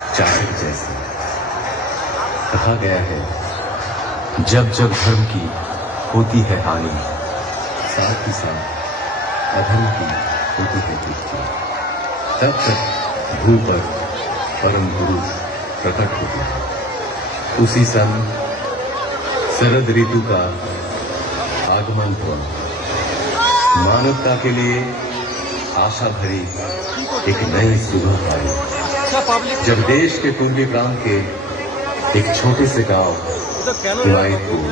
चादर जैसी। कहा गया है, जब जब धर्म की होती है हानि, साथ ही साथ अधर्म की होती है तृप्ति, तब तक भू पर परम पुरुष प्रकट होते हैं। उसी सन शरद ऋतु का आगमन हुआ। मानवता के लिए आशा भरी एक नई सुबह आई, जब देश के पूर्वी प्रांत के एक छोटे से गांव हिमायतपुर,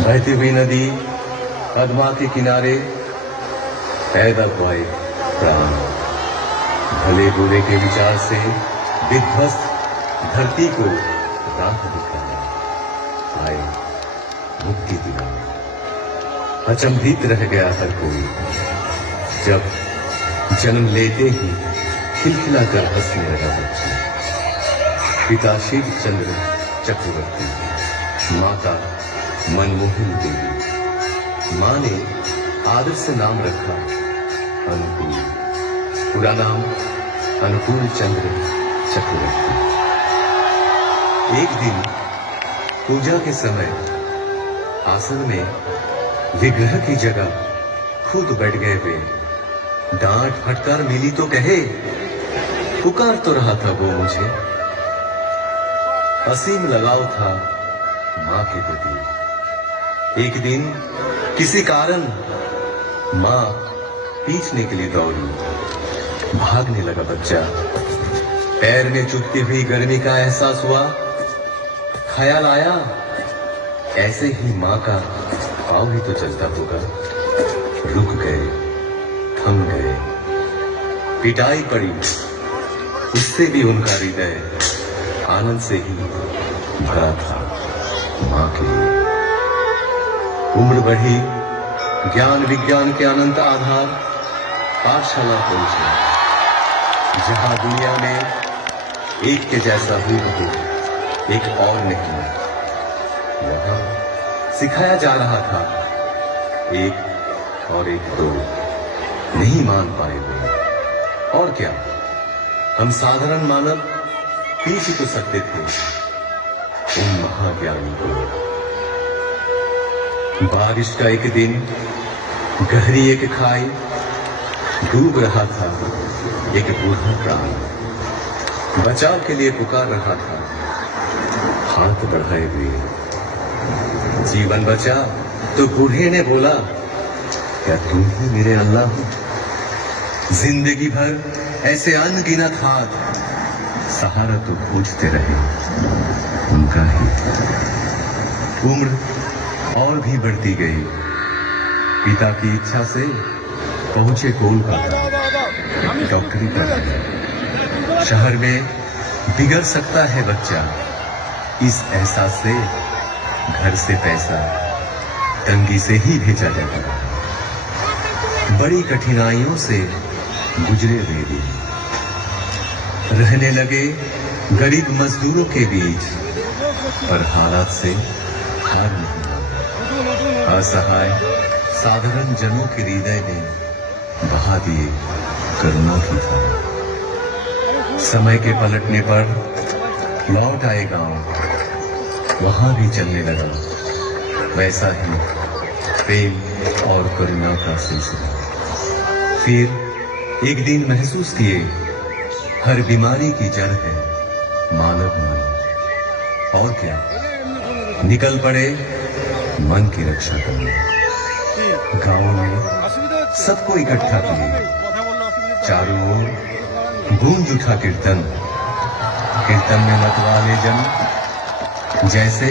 बहती हुई नदी पद्मा के किनारे पैदा हुआ एक प्राण। भले बुरे के विचार से विध्वस्त धरती को राह दिखाने आए मुक्ति दिलाने। अचंभित रह गया हर कोई, जब जन्म लेते ही खिलखिला कर हंसने लगा बच्चा। पिता शिव चंद्र चक्रवर्ती, माता मनमोहन देवी। मां ने आदर से नाम रखा अनुकूल, पूरा नाम अनुकूल चंद्र चक्रवर्ती। एक दिन पूजा के समय आसन में विग्रह की जगह खुद बैठ गए वे। डांट फटकार मिली तो कहे, पुकार तो रहा था वो मुझे। असीम लगाव था मां के प्रति। एक दिन किसी कारण मां पीछने के लिए दौड़ी। भागने लगा बच्चा। पैर में चुभती हुई गर्मी का एहसास हुआ। ख्याल आया, ऐसे ही मां का पांव ही तो चलता होगा। रुक गए, थम गए। पिटाई पड़ी, उससे भी उनका हृदय आनंद से ही भरा था मां के लिए। उम्र बढ़ी, ज्ञान विज्ञान के अनंत आधार पाठशाला पहुंचे, जहां दुनिया में एक के जैसा हुई हो एक और नहीं। यहां सिखाया जा रहा था, एक और एक दो नहीं मान पाए वे। और क्या, हम साधारण मानव पीछ ही तो सकते थे उन महाज्ञानी को। बारिश का एक दिन, गहरी एक खाई, डूब रहा था एक बूढ़ा प्राण। बचाव के लिए पुकार रहा था, हाथ बढ़ाए हुए। जीवन बचा तो बूढ़े ने बोला, क्या तुम ही मेरे अल्लाह हो? जिंदगी भर ऐसे अनगिनत हाथ, सहारा तो खोजते रहे उनका ही। उम्र और भी बढ़ती गई। पिता की इच्छा से पहुंचे कोलकाता डॉक्टरी पढ़ने। शहर में बिगड़ सकता है बच्चा, इस एहसास से घर से पैसा तंगी से ही भेजा जाता। बड़ी कठिनाइयों से गुजरे वे दिन। रहने लगे गरीब मजदूरों के बीच, पर हालात से हार नहीं माना। असहाय साधारण जनों के हृदय में बहा दिए करुणा की धारा। समय के पलटने पर लौट आए गांव। वहां भी चलने लगा वैसा ही प्रेम और करुणा का सिलसिला। फिर एक दिन महसूस किए, हर बीमारी की जड़ है मानव मन। और क्या, निकल पड़े मन की रक्षा करने। गांव में सबको इकट्ठा किए, चारों ओर गूंज उठा कीर्तन। कीर्तन में मतवाले जन जैसे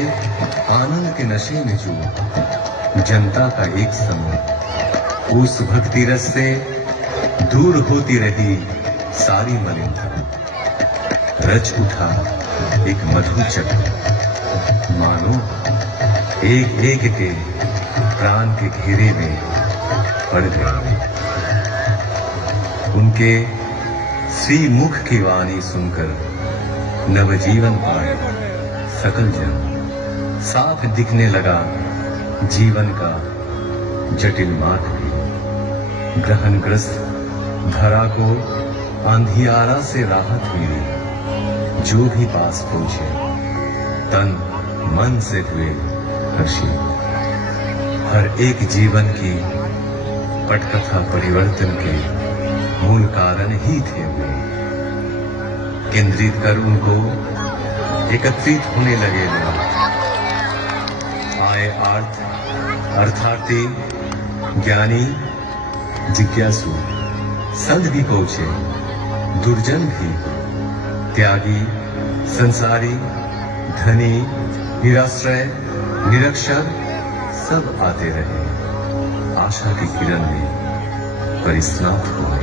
आनंद के नशे में चूर। जनता का एक समूह उस भक्ति रस से दूर होती रही सारी मलिनता। रच उठा एक मधुर चक्र, मानो एक एक के प्राण के घेरे में पड़ गए। उनके श्री मुख की वाणी सुनकर नवजीवन पाए सकल जन। साफ दिखने लगा जीवन का जटिल मार्ग भी। ग्रहणग्रस्त धरा को अंधियारा से राहत मिली। जो भी पास पहुंचे तन मन से हुए हर्षी। हर एक जीवन की पटकथा परिवर्तन के मूल कारण ही थे वे। केंद्रित कर उनको एकत्रित होने लगे लोग। आए अर्थार्थी, ज्ञानी, जिज्ञासु, संत भी पहुंचे, दुर्जन भी, त्यागी, संसारी, धनी, निराश्रय, निरक्षर, सब आते रहे आशा की किरण में परिस्नात हुए।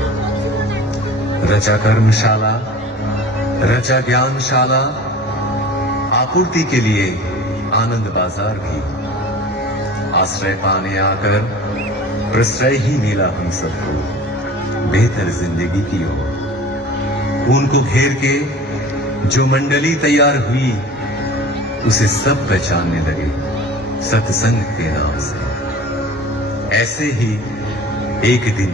रचा कर्मशाला, रचा ज्ञानशाला, आपूर्ति के लिए आनंद बाजार भी। आश्रय पाने आकर प्रश्रय ही मिला हम सबको बेहतर जिंदगी की ओर। उनको घेर के जो मंडली तैयार हुई उसे सब पहचानने लगे सत्संग के नाम से। ऐसे ही एक दिन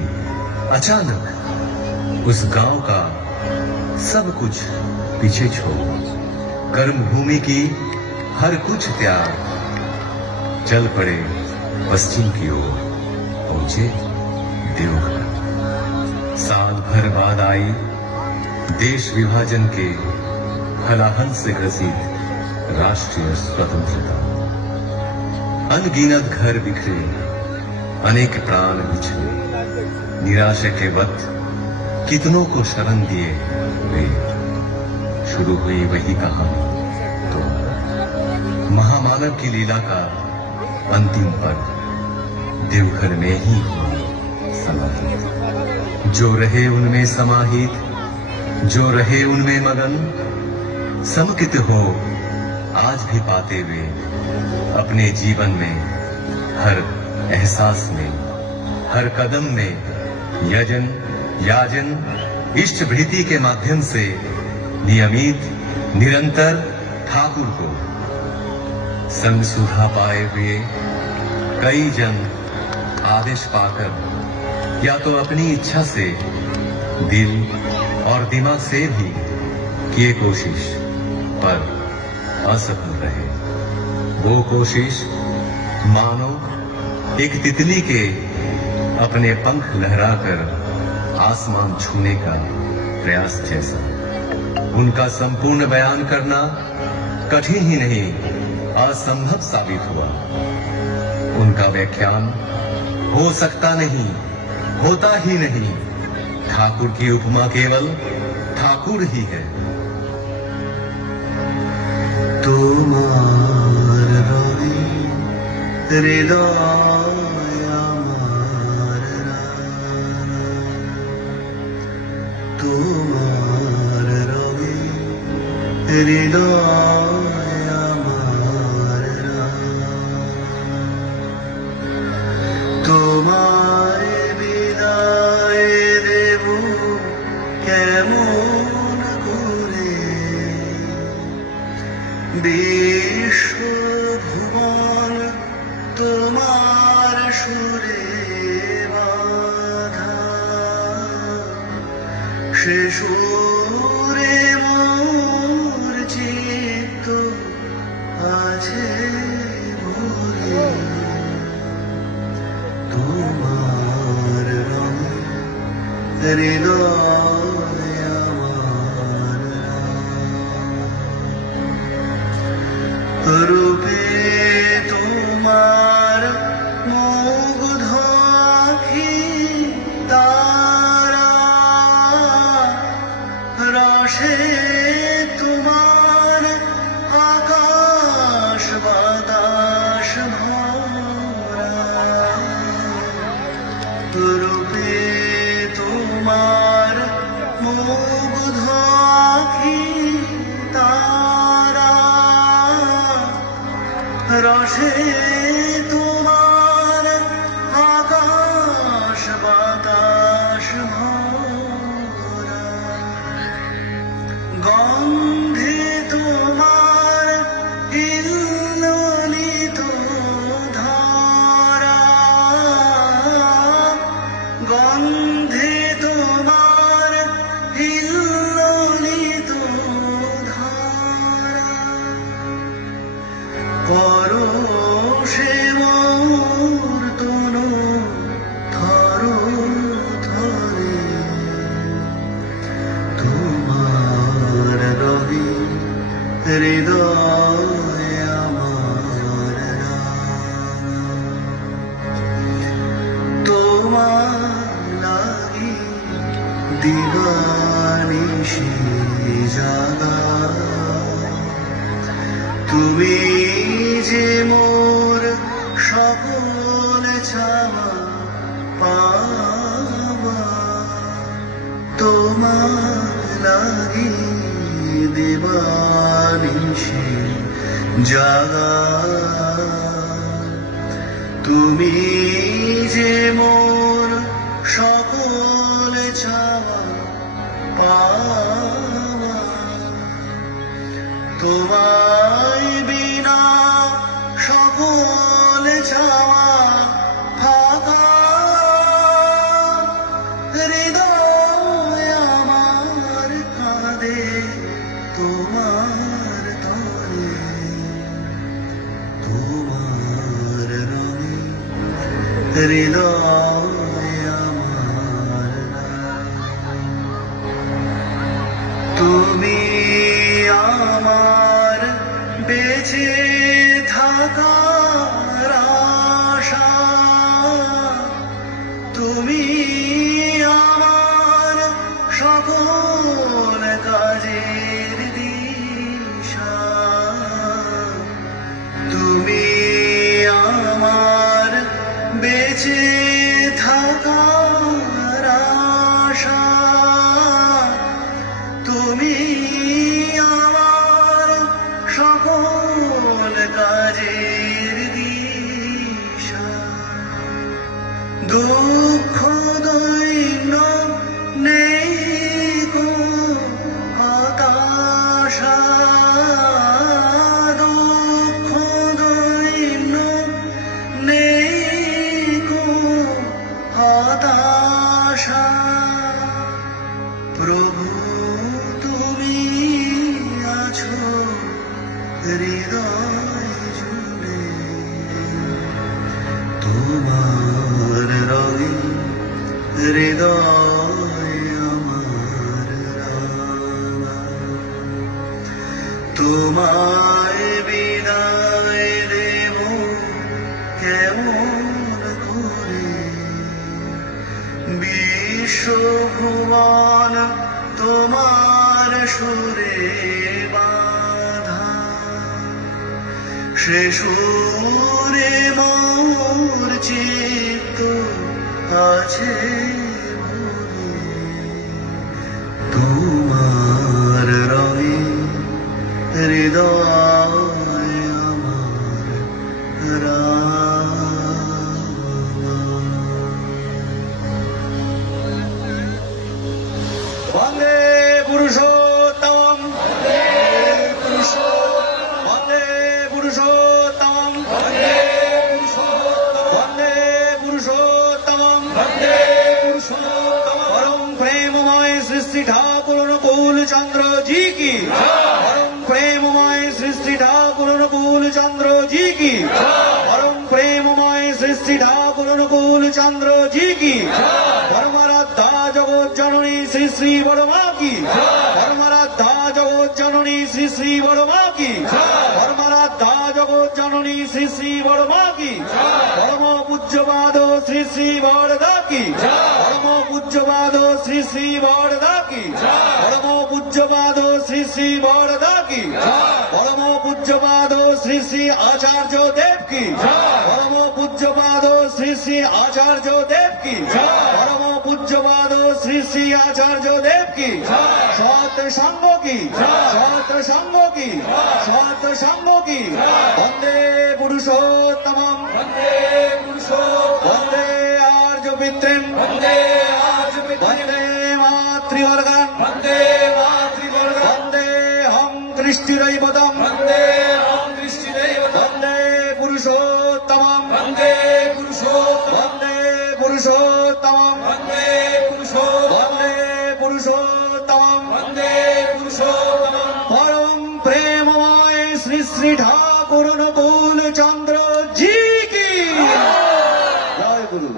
अचानक उस गांव का सब कुछ पीछे छोड़ कर्म भूमि की हर कुछ त्याग चल पड़े पश्चिम की ओर, पहुंचे देवघर। साल भर बाद आई देश विभाजन के हलाहल से ग्रसित राष्ट्रीय स्वतंत्रता। अनगिनत घर बिखरे, अनेक प्राण बिछले, निराशा के वक्त कितनों को शरण दिए वे। शुरू हुई वही कहानी तो महामानव की लीला का अंतिम पल देवघर में ही हुई समाहित। जो रहे उनमें समाहित, जो रहे उनमें मगन, समकित हो आज भी पाते हुए अपने जीवन में हर एहसास में, हर कदम में यजन, याजन, इष्ट भृति के माध्यम से नियमित, निरंतर ठाकुर को संग सुधा पाए हुए कई जन आदेश पाकर या तो अपनी इच्छा से, दिल और दिमाग से भी किए कोशिश पर असफल रहे। वो कोशिश मानो एक तितली के अपने पंख लहराकर आसमान छूने का प्रयास जैसा। उनका संपूर्ण बयान करना कठिन ही नहीं असंभव साबित हुआ। उनका व्याख्यान हो सकता नहीं, होता ही नहीं। ठाकुर की उपमा केवल ठाकुर ही है। তোমার রঙে হৃদয় তোমার রঙে হৃদয় আমার তোমায় বিদায় দেব কেমন করে বিশ্ব ভুবন তোমার সুরে বাঁধা সে সুরে মোর চিত্ত আছে ভরে তোমার রঙে হৃদয় আমার রূপে তোমার মুগ্ধ আখি তারা রসে তোমার আকাশ বাতাস ভরা রূপে তোমার মুগ্ধ আখি তারা রসে তোমার আকাশ বাতাস ভরা গন্ধে তোমার হিল্লোলিত ধরা গন্ধে তোমার হিল্লোলিত ধরা হৃদয় আমার তোমার লাগি দিবানিশি জাগা তুমি যে মোর সকল ছাওয়া পাওয়া তোমার লাগি দিবানিশি জাগা তুমি যে মোর সকল ছাওয়া পাওয়া তোমায় বিনা সকল ছাওয়া ফাঁকা হৃদয় আমার কাঁদে তোমার তরে তোমার রঙে হৃদয় আমার তুমি আমার বেঁচে থাকার আশা তুমি আমার সকল কাজের দিশা তুমি আমার বেঁচে থাকার আশা তুমি আমার সকল কাজের দিশা দুঃখ দৈন্য নেই গো হতাশা দুঃখ দৈন্য নেই গো হতাশা প্রভু তুমি আছো হৃদয় জুড়ে তোমার রঙে হৃদয় আমার রাঙা তোমায় বিদায় দেব কেমন করে বিশ্বভুবন তোমার সুরে বাঁধা সে সুরে মোর চিত্ত আছে ভরে তোমার রঙে হৃদয় আমার রাঙা বন্দে পুরুষোত্তম বন্দে পুরুষোত্তম বন্দে পুরুষোত্তম পরম প্রেমময় শ্রী শ্রী ঠাকুর অনুকূল চন্দ্র জি কি পরম প্রেমময় শ্রী শ্রী ঠাকুর অনুকূল চন্দ্র জি কি পরম প্রেমময় শ্রী শ্রী ঠাকুর অনুকূল চন্দ্র জি কি পরমারাধ্যা জগৎ জননী শ্রী শ্রী বড় মা কি পরমারাধ্যা জগৎ জননী শ্রী শ্রী বড় মা কি পরমারাধ্যা জগৎ জননী শ্রী শ্রী বড় মা কি পরম পূজ্যপাদ শ্রী শ্রী বড়দা কি পরম পূজ্যপাদ শ্রী শ্রী বড়দা কি পরম পূজ্যপাদ শ্রী শ্রী বড়দা কি পরম পূজ্যপাদ শ্রী শ্রী আচার্য দেব কি পরম পূজ্যপাদ শ্রী শ্রী আচার্য দেব কি পরম পূজ্যপাদ শ্রী শ্রী আচার্য দেব কি সৎ সঙ্গ কি সৎ সঙ্গ কি সৎ সঙ্গ কি বন্দে পুরুষোত্তম বন্দে আর্য পিতৃম বন্দে মাতৃবর্গান বন্দে হং কৃষ্টিরৈবতম বন্দে পুরুষোত্তম বন্দে পুরুষোত্তম বন্দে পুরুষোত্তম পরম প্রেমময় শ্রী শ্রী ঠাকুর অনুকূল চন্দ্র জি কি জয় গুরু।